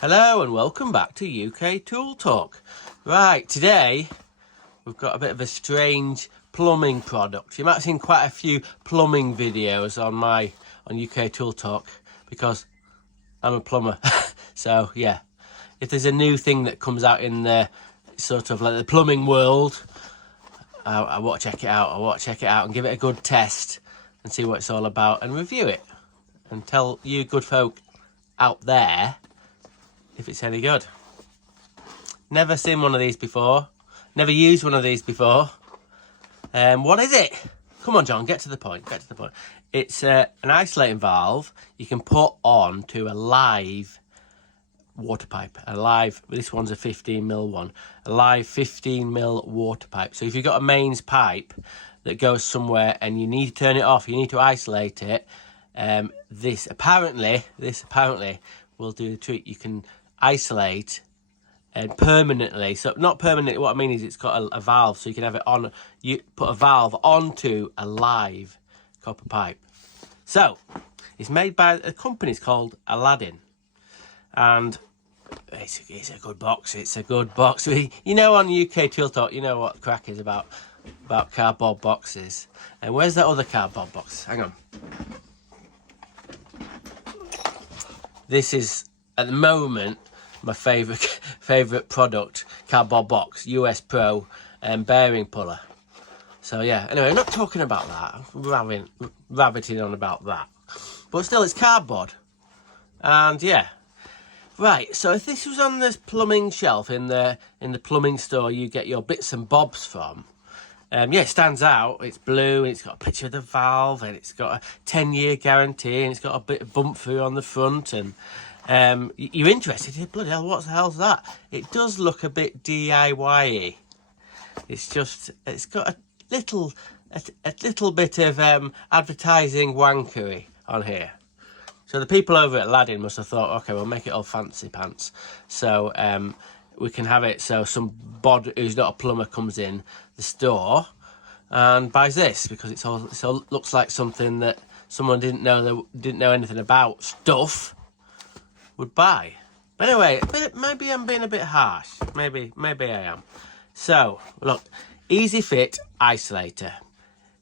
Hello and welcome back to UK Tool Talk. Right, today we've got a bit of a strange plumbing product. You might have seen quite a few plumbing videos on UK Tool Talk because I'm a plumber. So yeah, if there's a new thing that comes out in the sort of like the plumbing world, I want to check it out. I want to check it out and give it a good test and see what it's all about and review it and tell you good folk out there if it's any good. Never seen one of these before. Never used one of these before. What is it? Come on, John, get to the point. Get to the point. It's an isolating valve you can put on to a live water pipe. This one's a 15mm one. A live 15mm water pipe. So if you've got a mains pipe that goes somewhere and you need to turn it off, you need to isolate it, this apparently will do the trick. You can isolate and permanently, so not permanently, what I mean is it's got a valve, so you can have it on, you put a valve onto a live copper pipe. So it's made by a company called Aladdin, and it's a good box. It's a good box. You know, on UK Tool Talk, you know what the crack is about cardboard boxes. And where's that other cardboard box? Hang on. This is at the moment my favourite product, cardboard box, US Pro bearing puller. So yeah, anyway, I'm not talking about that. I'm rabbiting on about that. But still, it's cardboard. And yeah. Right, so if this was on this plumbing shelf in the plumbing store you get your bits and bobs from, yeah, it stands out. It's blue, and it's got a picture of the valve, and it's got a 10-year guarantee, and it's got a bit of bump through on the front, and you're interested. Bloody hell, what the hell's that? It does look a bit DIY-y. It's got a little bit of advertising wankery on here. So the people over at Aladdin must have thought, okay, we'll make it all fancy pants. So we can have it so some bod who's not a plumber comes in the store and buys this because it all looks like something that someone didn't know anything about stuff would buy. But anyway, maybe I'm being a bit harsh. Maybe I am. So look, easy fit isolator.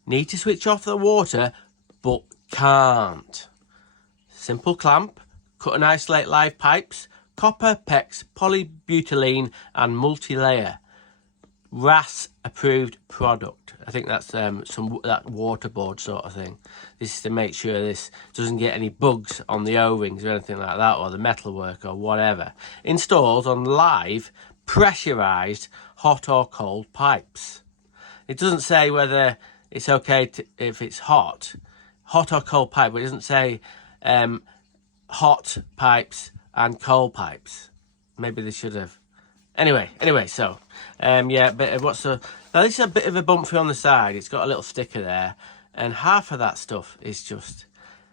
Need to switch off the water, but can't. Simple clamp, cut and isolate live pipes, copper, PEX, polybutylene and multi-layer. RAS approved product. I think that's that waterboard sort of thing. This is to make sure this doesn't get any bugs on the O-rings or anything like that, or the metalwork or whatever. Installed on live pressurized hot or cold pipes. It doesn't say whether it's okay if it's hot or cold pipe, but it doesn't say hot pipes and cold pipes. Maybe they should have. Anyway, so yeah, now this is a bit of a bump through on the side. It's got a little sticker there, and half of that stuff is just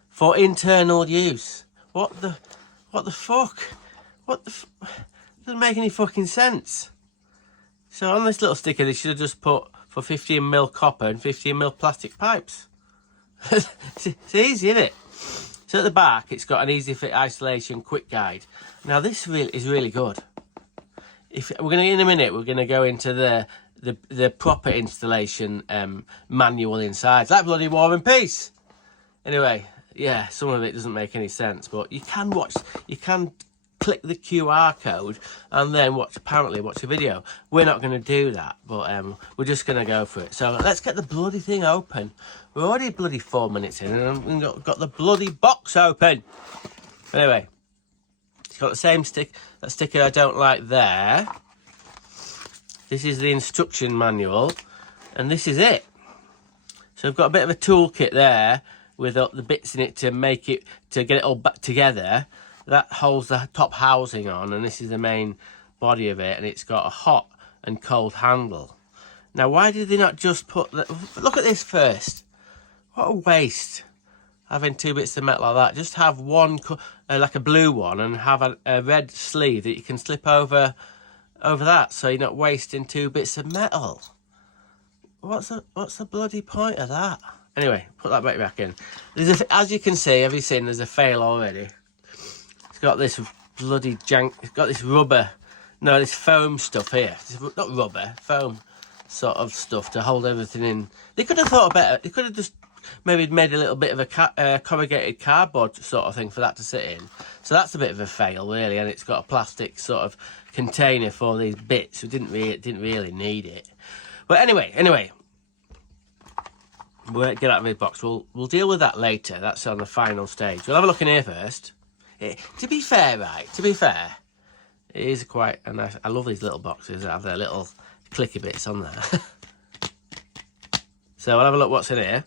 for internal use. What the fuck? Doesn't make any fucking sense. So on this little sticker, they should have just put for 15mm copper and 15mm plastic pipes. It's easy, isn't it? So at the back, it's got an easy fit isolation quick guide. Now this is really good. In a minute, we're gonna go into the proper installation manual inside. It's like bloody War and Peace. Anyway, yeah, some of it doesn't make any sense, but you can click the QR code and then watch a video. We're not going to do that, but we're just going to go for it. So let's get the bloody thing open. We're already bloody 4 minutes in and we've got the bloody box open. Anyway, it's got the same that sticker I don't like there. This is the instruction manual, and this is it. So I've got a bit of a toolkit there with the bits in it to get it all back together. That holds the top housing on, and this is the main body of it, and it's got a hot and cold handle. Now, why did they not just put look at this first. What a waste, having two bits of metal like that. Just have one, like a blue one, and have a red sleeve that you can slip over that, so you're not wasting two bits of metal. What's the bloody point of that? Anyway, put that back in. As you can see, have you seen, there's a fail already. It's got this bloody jank. It's got this rubber, no, this foam stuff here. Not rubber, foam sort of stuff to hold everything in. They could have thought better. They could have just maybe made a little bit of a corrugated cardboard sort of thing for that to sit in. So that's a bit of a fail, really. And it's got a plastic sort of container for these bits. We didn't really need it. But anyway, we'll get out of the box. We'll deal with that later. That's on the final stage. We'll have a look in here first. To be fair, it is quite a nice. I love these little boxes that have their little clicky bits on there. So I'll have a look what's in here.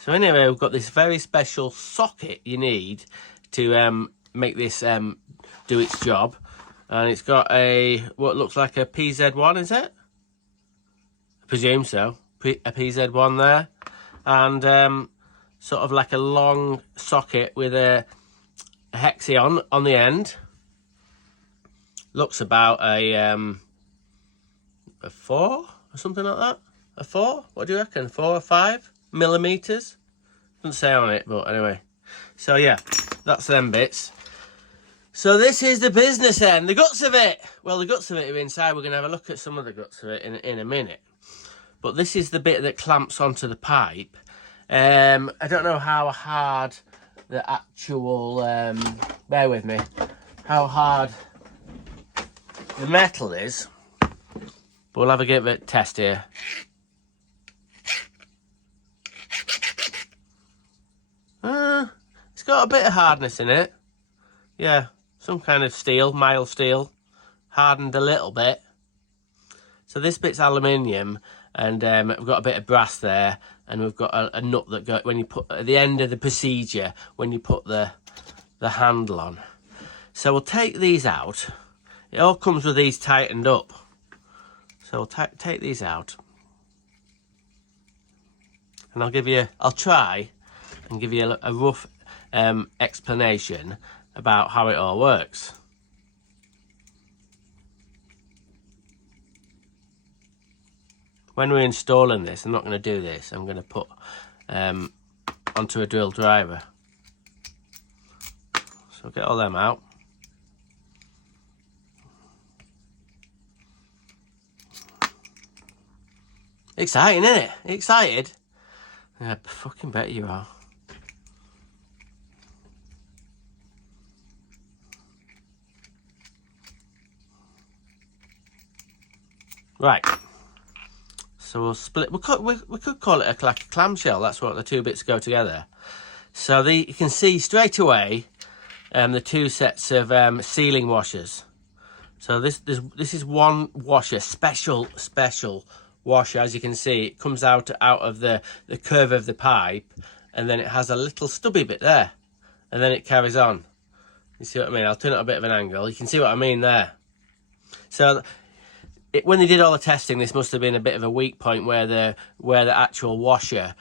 So anyway, we've got this very special socket you need to make this do its job. And it's got what looks like a PZ1, is it? I presume so. A PZ1 there. And sort of like a long socket with a hexagon on the end. Looks about a 4 or something like that. A 4? What do you reckon? 4 or 5 millimeters? Doesn't say on it, but anyway. So yeah, that's them bits. So this is the business end, the guts of it. Well, the guts of it are inside. We're going to have a look at some of the guts of it in a minute. But this is the bit that clamps onto the pipe. I don't know how hard the actual, bear with me, how hard the metal is. But we'll have a give it a test here. It's got a bit of hardness in it. Yeah, some kind of steel, mild steel, hardened a little bit. So this bit's aluminium, and we've got a bit of brass there, and we've got a nut that goes when you put at the end of the procedure when you put the handle on. So we'll take these out. It all comes with these tightened up. So we'll take these out, and I'll try and give you a rough explanation about how it all works. When we're installing this, I'm not going to do this. I'm going to put onto a drill driver. So get all them out. Exciting, isn't it? Excited? I fucking bet you are. Right. So we'll split. We could call it like a clamshell. That's what the two bits go together. So you can see straight away the two sets of sealing washers. So this is one washer, special washer. As you can see, it comes out of the curve of the pipe, and then it has a little stubby bit there, and then it carries on. You see what I mean? I'll turn it at a bit of an angle. You can see what I mean there. So when they did all the testing, this must have been a bit of a weak point where the actual washer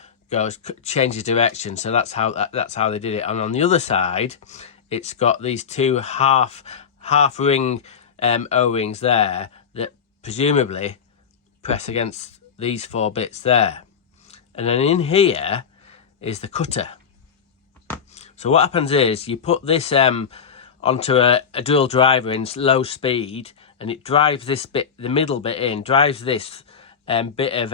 changes direction. So that's how they did it. And on the other side, it's got these two half ring O-rings there that presumably press against these 4 bits there. And then in here is the cutter. So what happens is you put this onto a drill driver in low speed, and it drives this bit, the middle bit in, drives this bit of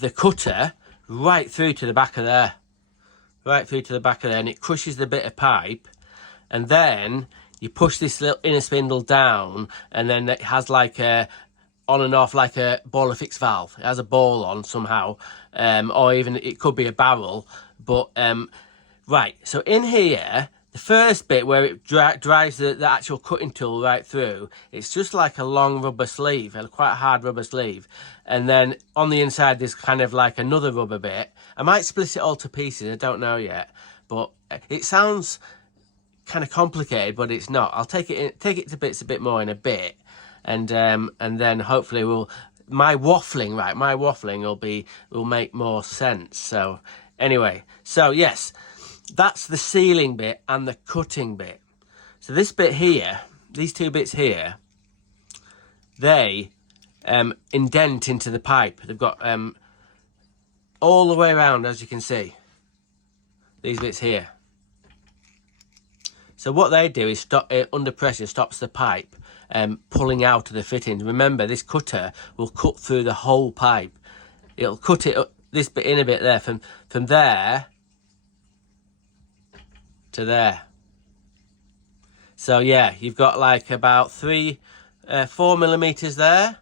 the cutter right through to the back of there. Right through to the back of there, and it crushes the bit of pipe, and then you push this little inner spindle down, and then it has like a on and off like a ball of fixed valve. It has a ball on somehow, or even it could be a barrel. But right, so in here, the first bit where it drives the actual cutting tool right through, it's just like a long rubber sleeve, a quite hard rubber sleeve. And then on the inside, there's kind of like another rubber bit. I might split it all to pieces, I don't know yet. But it sounds kind of complicated, but it's not. I'll take it to bits a bit more in a bit. And then hopefully my waffling will make more sense. So anyway, so yes, that's the sealing bit and the cutting bit. So this bit here, these two bits here, they indent into the pipe. They've got all the way around, as you can see, these bits here. So what they do is stop under pressure, stops the pipe pulling out of the fittings. Remember, this cutter will cut through the whole pipe. It'll cut it up, this bit in a bit there, from there to there. So yeah, you've got like about 4 millimeters there,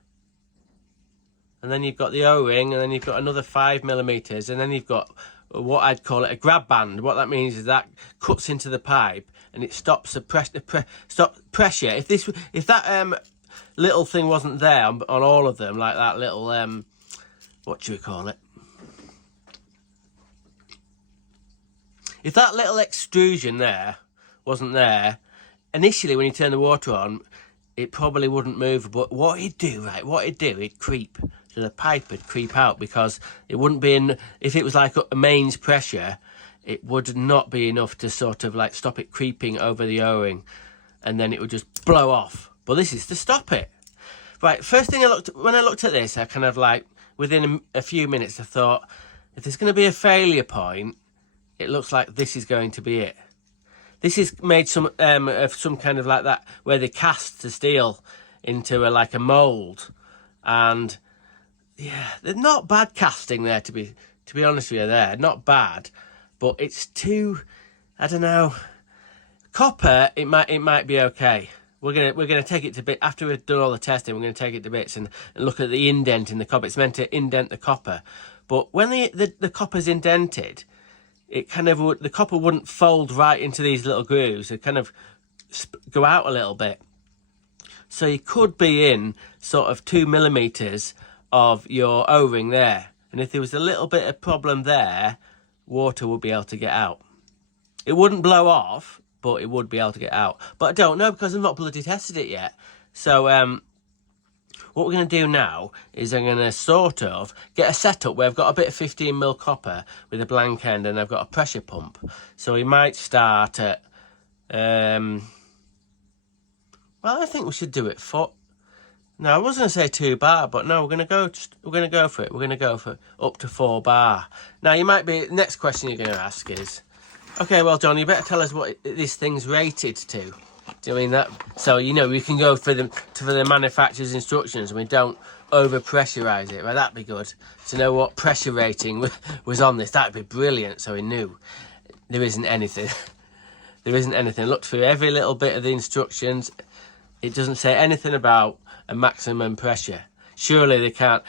and then you've got the O-ring, and then you've got another 5 millimeters, and then you've got what I'd call it a grab band. What that means is that cuts into the pipe and it stops the pressure. If that little thing wasn't there on all of them, like that little what do we call it? If that little extrusion there wasn't there, initially when you turn the water on, it probably wouldn't move. But what it'd do, it'd creep. So the pipe would creep out, because it wouldn't be in, if it was like a mains pressure, it would not be enough to sort of like stop it creeping over the O-ring, and then it would just blow off. But this is to stop it. Right, first thing when I looked at this, I kind of like, within a few minutes, I thought, if there's going to be a failure point, it looks like this is going to be it. This is made of some kind of like that, where they cast the steel into like a mould, and yeah, they're not bad casting there, to be honest with you. They're not bad, but it's too, I don't know. Copper, it might be okay. We're gonna take it to bits after we've done all the testing. We're gonna take it to bits and look at the indent in the copper. It's meant to indent the copper, but when the copper's indented, it kind of the copper wouldn't fold right into these little grooves. It kind of go out a little bit. So you could be in sort of 2 millimeters of your O-ring there, and if there was a little bit of problem there, water would be able to get out. It wouldn't blow off, but it would be able to get out. But I don't know, because I've not bloody tested it yet. So what we're going to do now is I'm going to sort of get a setup where I've got a bit of 15mm copper with a blank end, and I've got a pressure pump. So we might start at well, I think we should do it no, I was going to say 2 bar, but no, we're going to go for it. We're going to go for up to 4 bar. Now, you might be, next question you're going to ask is, okay, well, John, you better tell us what this thing's rated to. Do you mean that? So, you know, we can go for the manufacturer's instructions, and we don't over pressurize it. Right, that'd be good to know what pressure rating was on this. That'd be brilliant, so we knew. There isn't anything. There isn't anything. Looked through every little bit of the instructions. It doesn't say anything about a maximum pressure. Surely they can't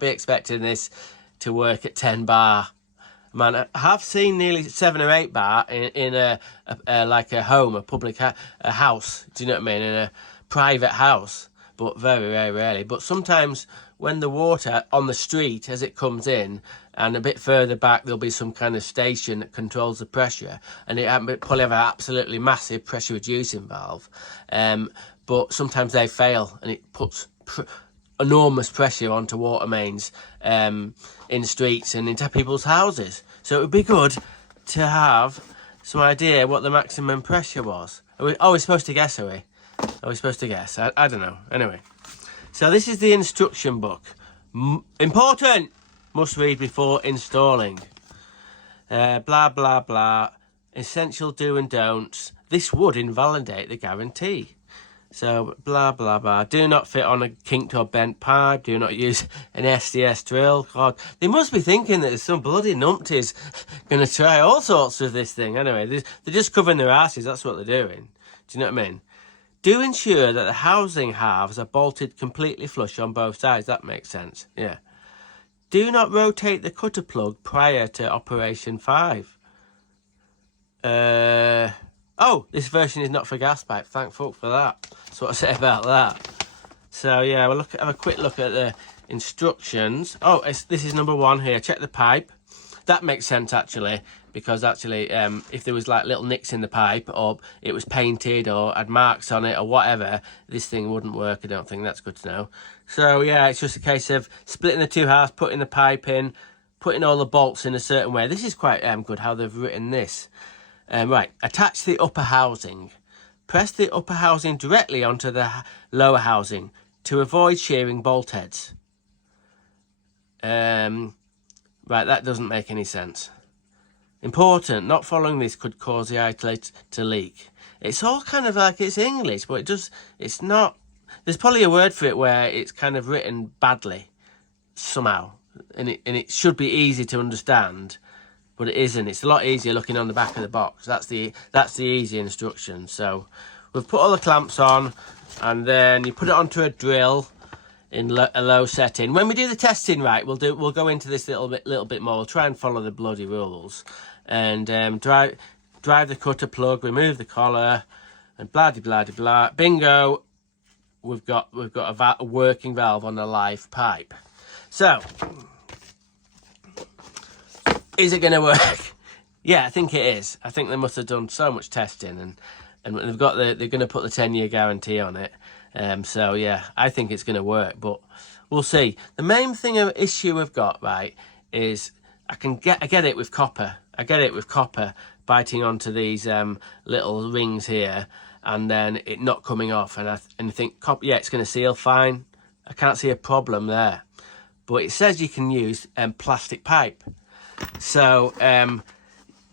be expecting this to work at 10 bar. Man, I have seen nearly 7 or 8 bar in a like a home, a public a house. Do you know what I mean? In a private house, but very, very rarely. But sometimes when the water on the street as it comes in, and a bit further back there'll be some kind of station that controls the pressure, and it probably have an absolutely massive pressure reducing valve. But sometimes they fail, and it puts enormous pressure onto water mains in streets and into people's houses. So it would be good to have some idea what the maximum pressure was. Are we supposed to guess, are we? Are we supposed to guess? I don't know. Anyway, so this is the instruction book. Important! Must read before installing. Blah, blah, blah. Essential do and don'ts. This would invalidate the guarantee. So, blah, blah, blah. Do not fit on a kinked or bent pipe. Do not use an SDS drill. God, they must be thinking that there's some bloody numpties going to try all sorts of this thing. Anyway, they're just covering their asses. That's what they're doing. Do you know what I mean? Do ensure that the housing halves are bolted completely flush on both sides. That makes sense. Yeah. Do not rotate the cutter plug prior to operation 5. Oh, this version is not for gas pipe. Thank fuck for that. That's what I say about that. So yeah, we'll have a quick look at the instructions. Oh, this is number 1 here. Check the pipe. That makes sense actually, because actually, if there was like little nicks in the pipe, or it was painted, or had marks on it, or whatever, this thing wouldn't work. I don't think. That's good to know. So yeah, it's just a case of splitting the 2 halves, putting the pipe in, putting all the bolts in a certain way. This is quite good how they've written this. Right, attach the upper housing. Press the upper housing directly onto the lower housing to avoid shearing bolt heads. Right, that doesn't make any sense. Important, not following this could cause the outlet to leak. It's all kind of like, it's English, but it's not, there's probably a word for it where it's kind of written badly somehow, and it should be easy to understand, but it isn't. It's a lot easier looking on the back of the box. That's the easy instruction. So we've put all the clamps on, and then you put it onto a drill in a low setting. When we do the testing, right, we'll go into this little bit more. We'll try and follow the bloody rules, and drive the cutter plug, remove the collar, and blah de blah de blah. Bingo! We've got a working valve on a live pipe. So, is it going to work? Yeah, I think it is. I think they must have done so much testing, and they've got they're going to put the 10-year guarantee on it. So yeah, I think it's going to work, but we'll see. The main issue we've got, right, is I get it with copper. I get it with copper biting onto these little rings here, and then it not coming off. And I think copper, yeah, it's going to seal fine. I can't see a problem there. But it says you can use plastic pipe. So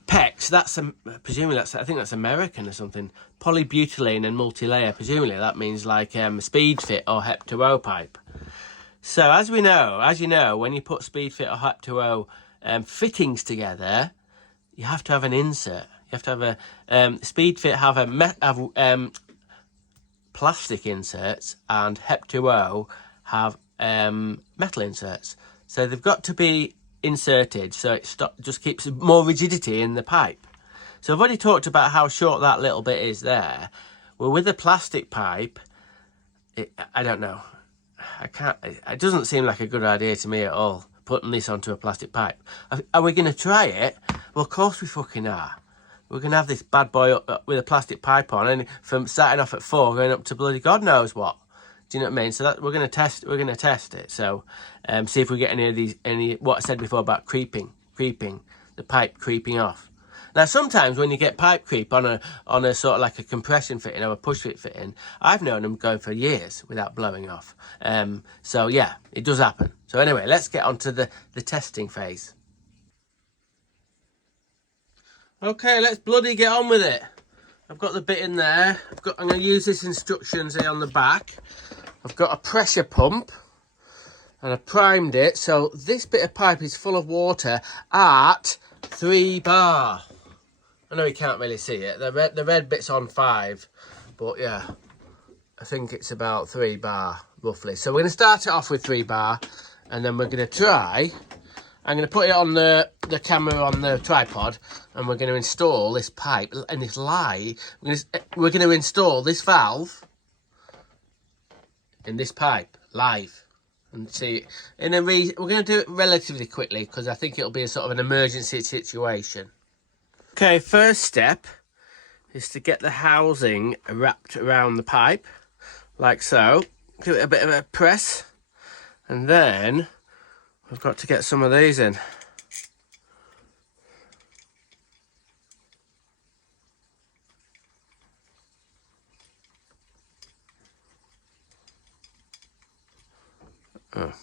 PEX, presumably I think that's American or something. Polybutylene and multi-layer, presumably that means like speed fit or Hep2O pipe. So as you know, when you put speed fit or Hep2O fittings together, you have to have an insert. You have to have a speed fit have plastic inserts, and Hep2O have metal inserts. So they've got to be inserted so it just keeps more rigidity in the pipe. So I've already talked about how short that little bit is there. Well, with a plastic pipe, I don't know. It doesn't seem like a good idea to me at all, putting this onto a plastic pipe. Are we going to try it? Well, of course we fucking are. We're going to have this bad boy up with a plastic pipe on, and from starting off at 4 going up to bloody God knows what. Do you know what I mean? So that we're going to test it. So see if we get any what I said before about creeping, the pipe creeping off. Now sometimes when you get pipe creep on a sort of like a compression fitting or a push fit fitting, I've known them go for years without blowing off. So yeah, it does happen. So anyway, let's get on to the testing phase. Okay, let's bloody get on with it. I've got the bit in there. I'm going to use this instructions here on the back. I've got a pressure pump, and I primed it. So this bit of pipe is full of water at 3 bar. I know you can't really see it. The red bit's on 5, but yeah, I think it's about 3 bar roughly. So we're going to start it off with 3 bar, and then we're going to try. I'm going to put it on the camera on the tripod, and we're going to install this pipe and this lie. We're going to install this valve in this pipe live, and see we're going to do it relatively quickly because I think it'll be a sort of an emergency situation. Okay, first step is to get the housing wrapped around the pipe like so. Give it a bit of a press, and then we've got to get some of these in. Oh.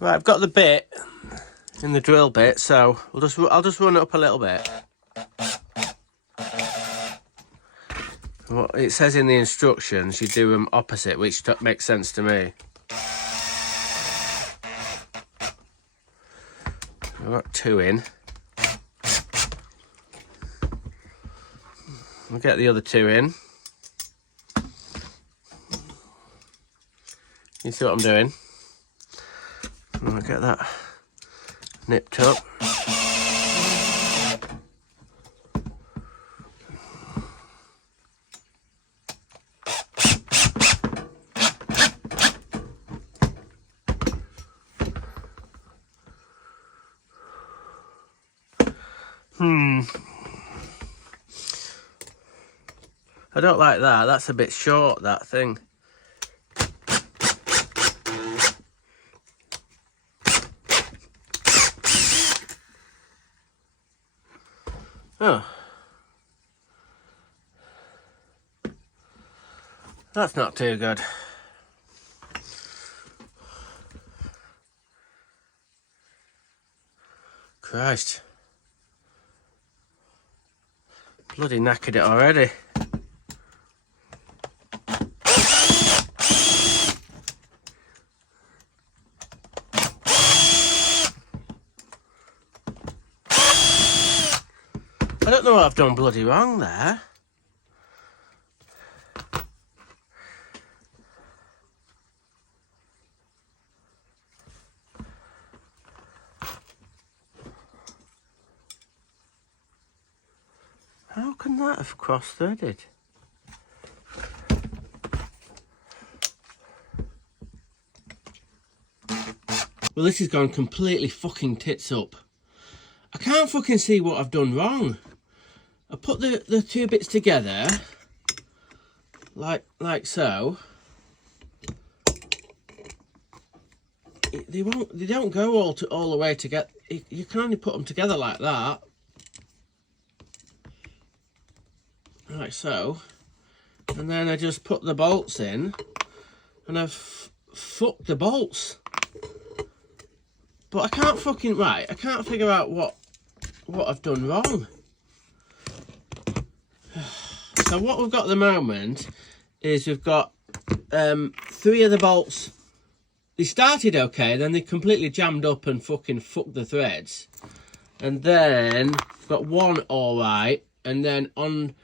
Right, I've got the bit in the drill bit, so I'll just run it up a little bit. What it says in the instructions, you do them opposite, which makes sense to me. I've got 2 in. I'll get the other 2 in. You see what I'm doing? I'll get that nipped up. I don't like that. That's a bit short, that thing. Oh. That's not too good. Christ. Bloody knackered it already. I don't know what I've done bloody wrong there. How can that have cross-threaded? Well, this has gone completely fucking tits up. I can't fucking see what I've done wrong. I put the two bits together, like so. They don't go all the way together. You can only put them together like that. Like so. And then I just put the bolts in, and I've fucked the bolts. But I can't fucking, I can't figure out what I've done wrong. So what we've got at the moment is we've got 3 of the bolts. They started okay, then they completely jammed up and fucking fucked the threads. And then we've got 1 alright, and then on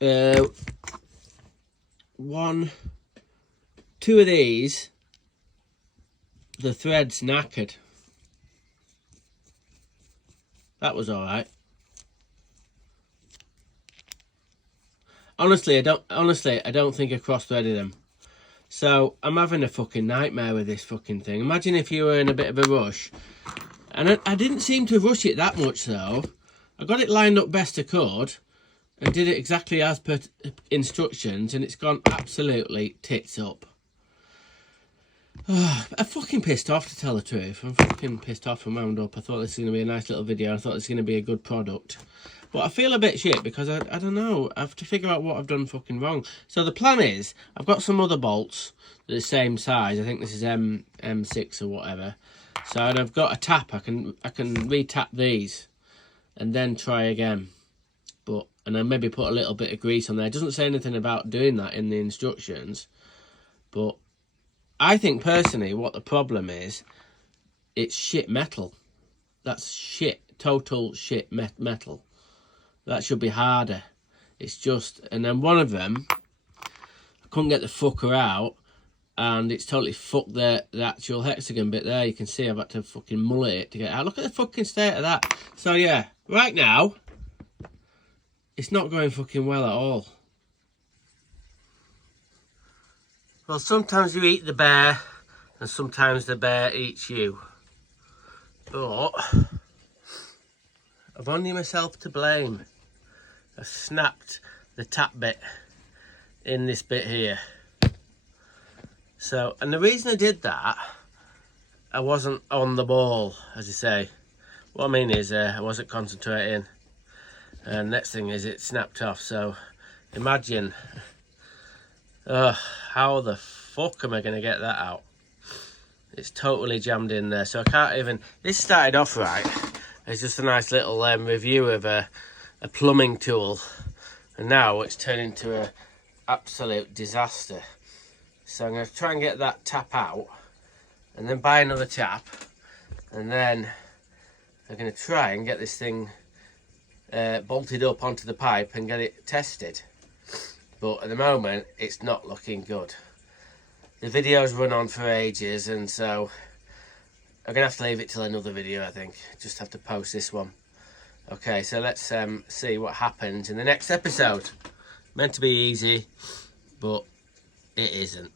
2 of these, the thread's knackered. That was alright. Honestly, I don't think I cross-threaded them. So I'm having a fucking nightmare with this fucking thing. Imagine if you were in a bit of a rush. And I didn't seem to rush it that much though. I got it lined up best I could and did it exactly as per instructions, and it's gone absolutely tits up. I'm fucking pissed off, to tell the truth. I'm fucking pissed off and wound up. I thought this was going to be a nice little video. I thought this was going to be a good product. But I feel a bit shit because I don't know. I have to figure out what I've done fucking wrong. So the plan is, I've got some other bolts that are the same size. I think this is M6 or whatever. So and I've got a tap. I can re-tap these and then try again. And then maybe put a little bit of grease on there. It doesn't say anything about doing that in the instructions. But I think personally what the problem is, it's shit metal. That's shit, total shit metal. That should be harder. It's just, and then one of them, I couldn't get the fucker out, and it's totally fucked the actual hexagon bit there. You can see I've had to fucking mullet it to get out. Look at the fucking state of that. So yeah, right now, it's not going fucking well at all. Well, sometimes you eat the bear, and sometimes the bear eats you. But I've only myself to blame. I snapped the tap bit in this bit here. So, and the reason I did that, I wasn't on the ball, as you say. What I mean is, I wasn't concentrating. And next thing is, it snapped off. So, imagine, how the fuck am I going to get that out? It's totally jammed in there. So I can't even, this started off right. It's just a nice little review of a plumbing tool. And now it's turned into an absolute disaster. So I'm going to try and get that tap out. And then buy another tap. And then I'm going to try and get this thing bolted up onto the pipe and get it tested. But at the moment, it's not looking good. The video's run on for ages, and so I'm going to have to leave it till another video, I think. Just have to post this one. Okay, so let's see what happens in the next episode. Meant to be easy, but it isn't.